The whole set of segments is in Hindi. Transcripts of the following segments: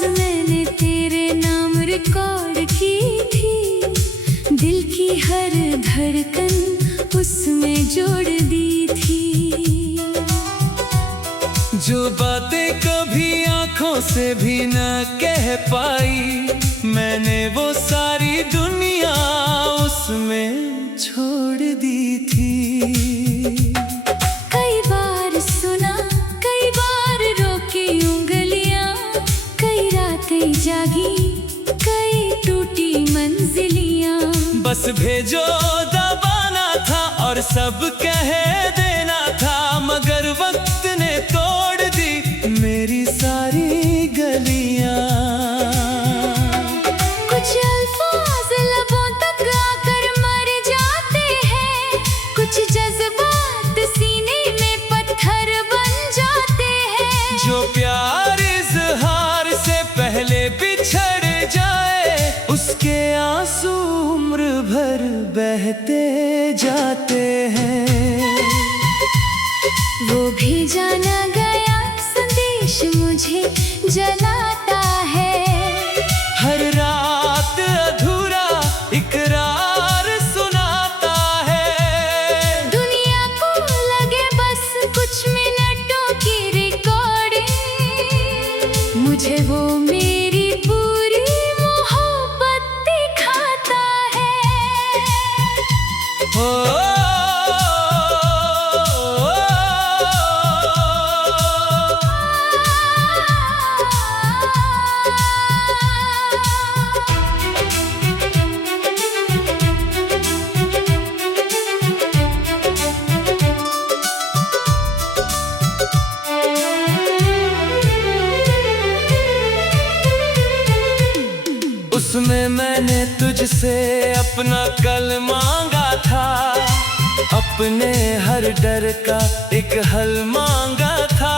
आवाज मैंने तेरे नाम रिकॉर्ड की थी, दिल की हर धड़कन उसमें जोड़ दी थी। जो बातें कभी आंखों से भी न कह पाई, मैंने वो सारी दुनिया उसमें छोड़ दी थी। कई बार सुना, कई बार रोकी उंगलियां, कई रातें जागी, कई टूटी मंजिलियां। बस भेजो दबाना था और सब कह देना था, मगर वक्त ने तोड़ दी मेरी सारी गलियां। कुछ अल्फाज लबों तक आकर मर जाते हैं, कुछ जज्बात सीने में पत्थर बन जाते हैं। जो प्यार इजहार से पहले बिछड़ जाए, उसके आंसू उम्र भर बहते जाते हैं। वो भेजा न गया संदेश मुझे जलाता है, हर रात अधूरा इकरार सुनाता है। दुनिया को लगे बस कुछ मिनटों की रिकॉर्डिंग, मुझे वो मेरी पूरी मोहब्बत दिखाता है। ओ उसमें मैंने तुझसे अपना कल मांगा था, अपने हर डर का एक हल मांगा था।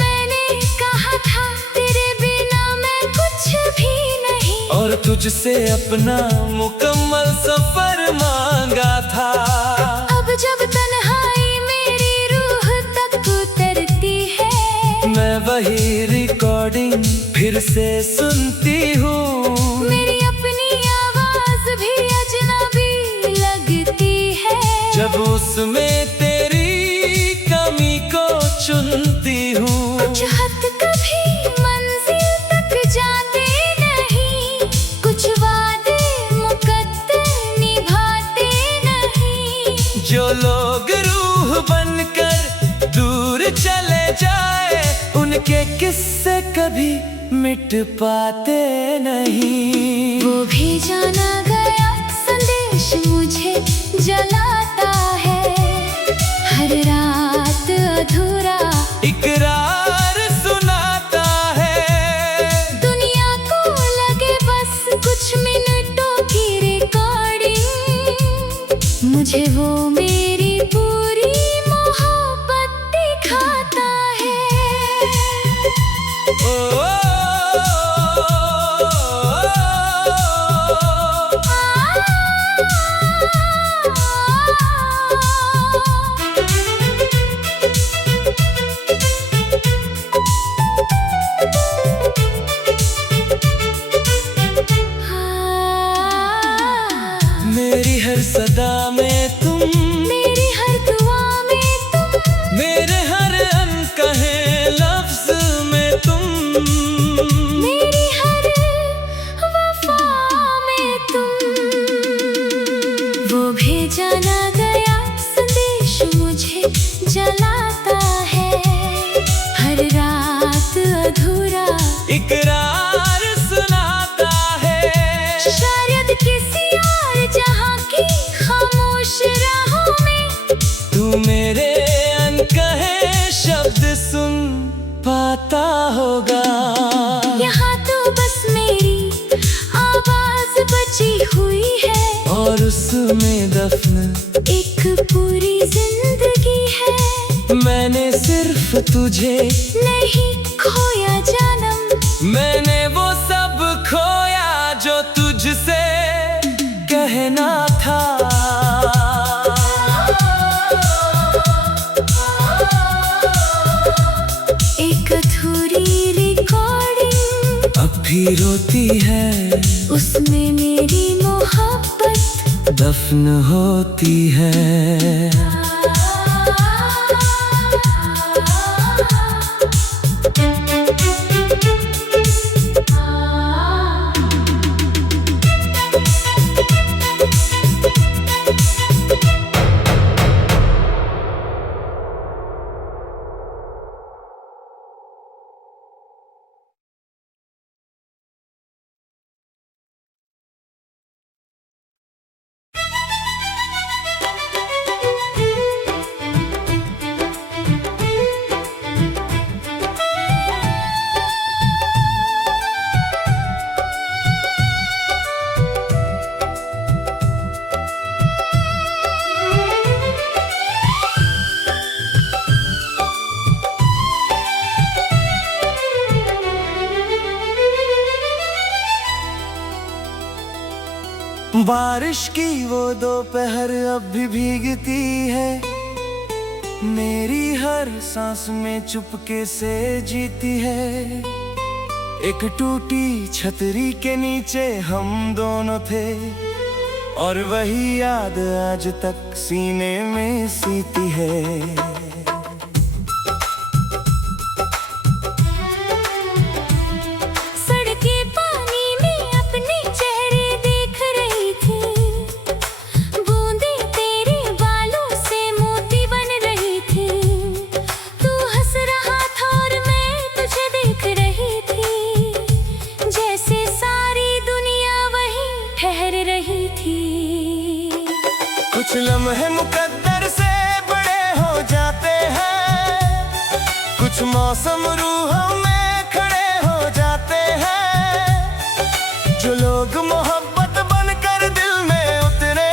मैंने कहा था तेरे बिना मैं कुछ भी नहीं, और तुझसे अपना मुकम्मल सफर मांगा था। अब जब तन्हाई मेरी रूह तक उतरती है, मैं वही रिकॉर्डिंग फिर से सुनती हूँ। मेरी अपनी आवाज भी अजनबी लगती है, जब उसमें तेरी कमी को चुनती हूँ। कुछ हद कभी मंजिल तक जाते नहीं, कुछ वादे मुकद्दर निभाते नहीं। जो लोग रूह बनकर दूर चले जाए, उनके किस्से कभी मिट पाते नहीं। वो भेजा न गया संदेश मुझे जलाता है, हर रात अधूरा इकरार सुनाता है। दुनिया को लगे बस कुछ मिनटों की रिकॉर्डिंग, मुझे वो मेरी पूरी मोहब्बत दिखाता है। ओ मेरी हर सदा में तुम, मेरी हर दुआ में तुम, मेरे हर अनकहे लफ्ज में तुम, मेरी हर वफा में तुम। वो भेजा न गया संदेश मुझे जलाता है, हर रात अधूरा इकरार सुनाता है। शायद किसी और जहां की खामोश राहों में तू मेरे अनकहे शब्द सुन पाता होगा। यहाँ तो बस मेरी आवाज बची हुई है, और उसमें दफन एक पूरी जिंदगी है। मैंने सिर्फ तुझे नहीं खोया जानम, मैंने वो सब खोया जो तुझसे कहना था। एक अधूरी रिकॉर्डिंग भी रोती है, उसमें मेरी मोहब्बत दफन होती है। बारिश की वो दोपहर अब भी भीगती है, मेरी हर सांस में चुपके से जीती है। एक टूटी छतरी के नीचे हम दोनों थे, और वही याद आज तक सीने में सीती है। कुछ लम्हे मुकद्दर से बड़े हो जाते हैं, कुछ मौसम रूहों में खड़े हो जाते हैं। जो लोग मोहब्बत बनकर दिल में उतरे,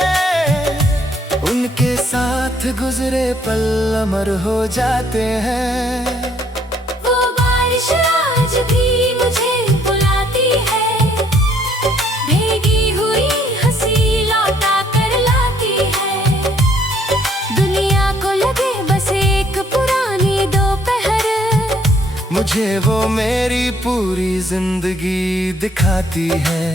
उनके साथ गुजरे पल अमर हो जाते हैं। वो बारिश आज भी मुझे बुलाती है, भीगी हुई हंसी लौटा कर लाती है। दुनिया को लगे बस एक पुरानी दोपहर, मुझे वो मेरी पूरी जिंदगी दिखाती है।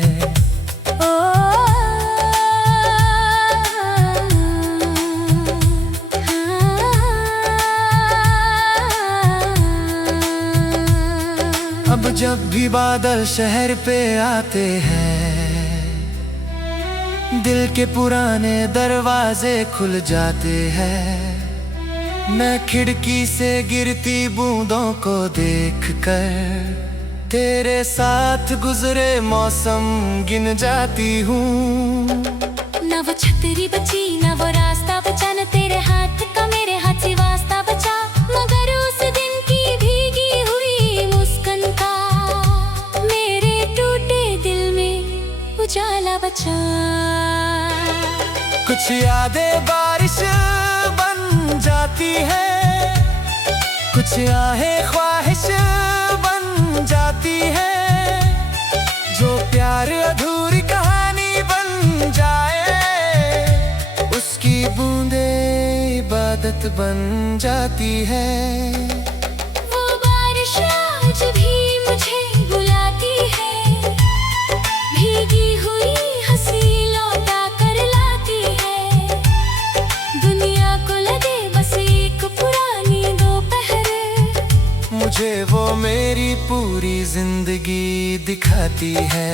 अब जब भी बादल शहर पे आते हैं, दिल के पुराने दरवाजे खुल जाते हैं। मैं खिड़की से गिरती बूंदों को देखकर तेरे साथ गुजरे मौसम गिन जाती हूँ। ना वो छतरी बची, ना वो रास्ता बचा, न तेरे हाथ का मेरे हाथ से वास्ता बचा, मगर उस दिन की भीगी हुई मुस्कान का मेरे टूटे दिल में उजाला बचा। कुछ यादें बारिश बन जाती है, कुछ आहें ख्वाहिश बन जाती है। जो प्यार अधूरी कहानी बन जाए, उसकी बूंदे इबादत बन जाती है। वो बारिश आज भी मुझे बुलाती है, भीगी हुई हंसी लौटा कर लाती है। दुनिया को लगे बस एक पुरानी दोपहर, मुझे वो मेरी पूरी जिंदगी दिखाती है।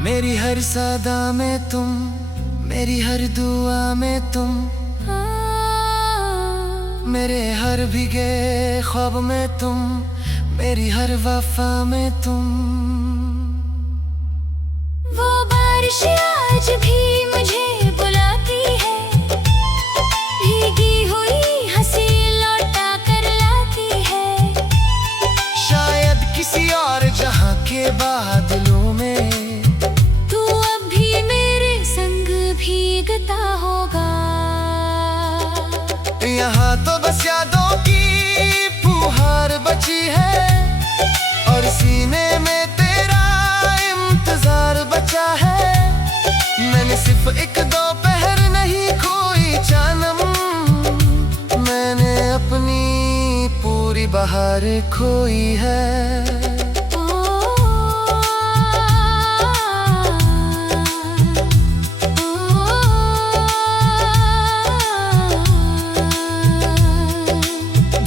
मेरी हर सदा में तुम, मेरी हर दुआ में तुम, मेरे हर भीगे ख्वाब में तुम, मेरी हर वफा में तुम। वो बारिश आज भी मुझे बुलाती है, भीगी हुई हंसी लौटा कर लाती है। शायद किसी और जहां के बाहर यहाँ तो बस यादों की फुहार बची है, और सीने में तेरा इंतजार बचा है। मैंने सिर्फ एक दो पहर नहीं खोई जानम, मैंने अपनी पूरी बहार खोई है।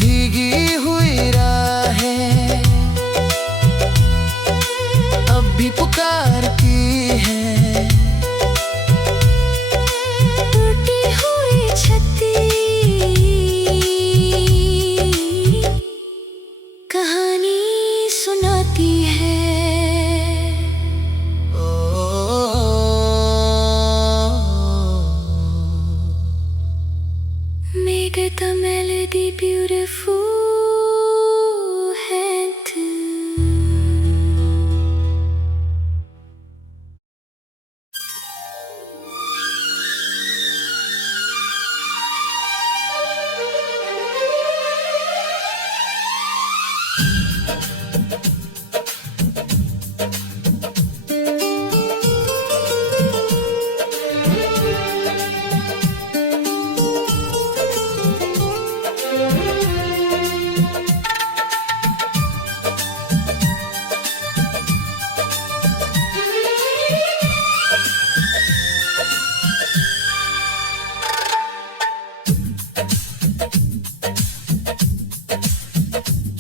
भीगी हुई राहें अब भी पुकारती है, टूटी हुई छत्ती कहानी सुनाती है। Make the melody beautiful and true.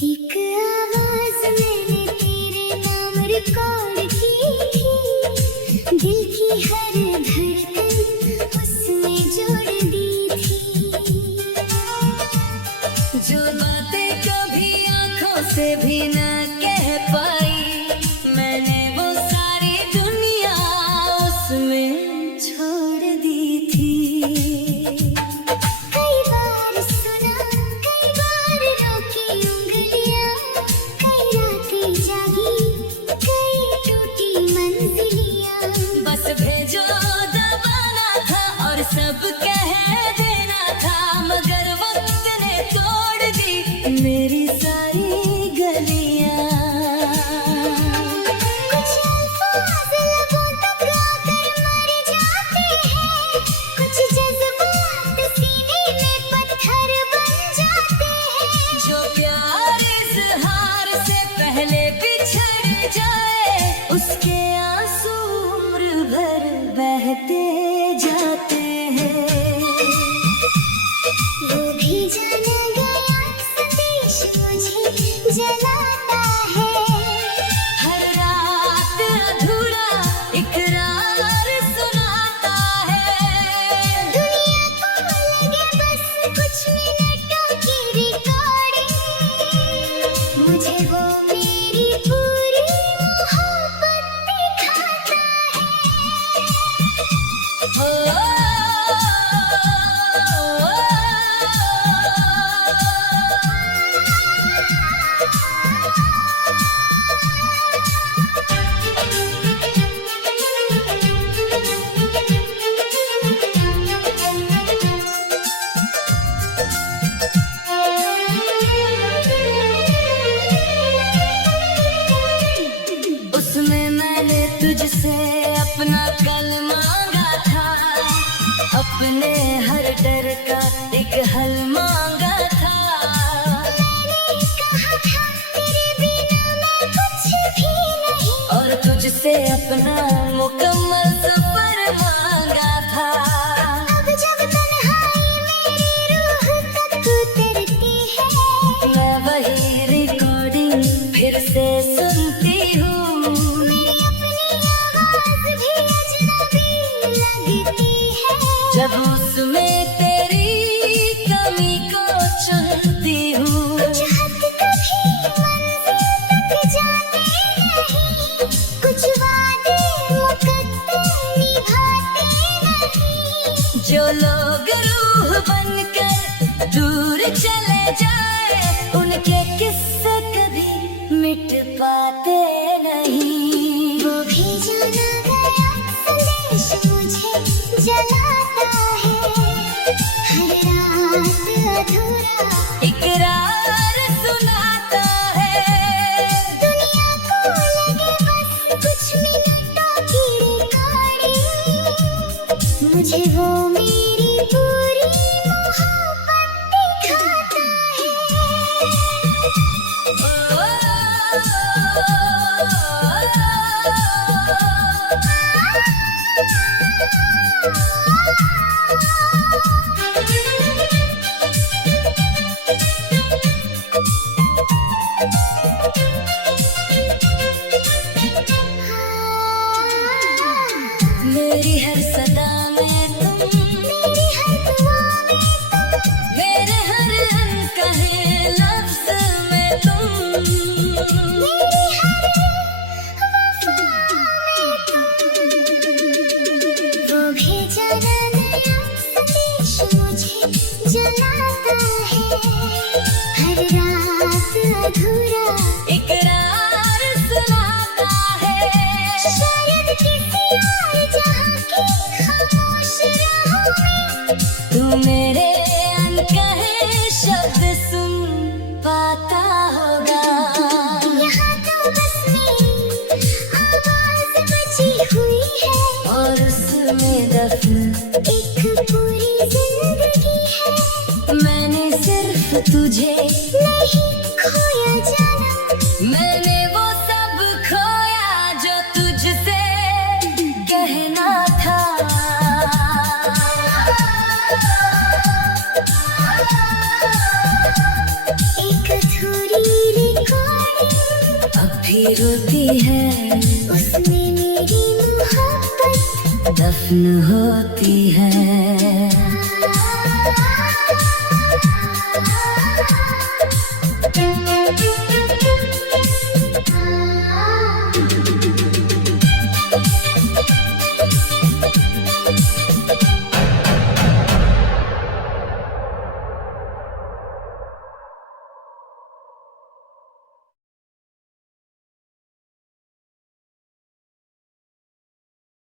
एक आवाज मैंने तेरे नाम रिकॉर्ड की थी, दिल की हर धड़कन उसने जोड़ दी थी। जो बातें कभी आंखों से भी ना कह पाई, मैंने वो सारी दुनिया उसमें छोड़ दी थी। कई बार सुना, कई बार रोकी उंगलियां, कई रातें जागी, कई टूटी मंजिलियां। बस भेजो दबाना था और सब कह देना था, मगर वक्त ने तोड़ दी मेरी सारी गलियां। कुछ अल्फाज लबों तक आकर मर जाते हैं, कुछ जज्बात सीने में पत्थर बन जाते हैं। जो प्यार इजहार से पहले बिछड़ जाए, उसके आंसू उम्र भर बहते जाते हैं। वो भी जान गया संदेश मुझे जलाता है, हर रात अधूरा इकरार सुनाता है। दुनिया को लगे बस कुछ मिनटों की रिकॉर्डिंग, मुझे वो मेरी पूरी मोहब्बत दिखाता है। उसमें मैंने तुझसे अपना कल मांगा था, अपने हर डर का एक हल मांगा था। मैंने कहा था तेरे बिना मैं कुछ भी नहीं, और तुझसे अपना मुकम्मल सफर मांगा था। अब जब तन्हाई मेरी रूह तक उतरती है, मैं वही रिकॉर्डिंग फिर से सुनती हूँ। मेरी अपनी आवाज भी अजनबी लगती है, जब उसमें तेरी कमी को चुनती हूँ। कुछ हद कभी मंजिल तक जाते नहीं, कुछ वादे मुकद्दर निभाते नहीं। जो लोग रूह बनकर दूर चले जाए, उनके किस्से कभी मिट पाते नहीं। वो भी जाना गया संदेश मुझे जलाता है, हर रात मुझे वो मेरी पूरी मोहब्बत दिखाता मेरी हर सदा में तुम, मेरी हर दुआ में तुम, मेरे हर अनकहे लफ्ज़ में तुम, मेरी हर वफ़ा में तुम। वो भेजा नया संदेश मुझे जलाता है, हर रात अधूरा इकरार सुनाता है। शायद किसी और जहां की खामोश राहों में तू मेरे अनकहे शब्द सुन पाता होगा। यहाँ तो बस मेरी आवाज़ बची हुई है, और उसमें दफन एक पूरी जिंदगी है। मैंने सिर्फ तुझे नहीं खोया जानम, मैंने वो सब खोया जो तुझसे कहना था। एक अधूरी रिकॉर्डिंग अब भी रोती है, उसमें मेरी मोहब्बत दफन होती है।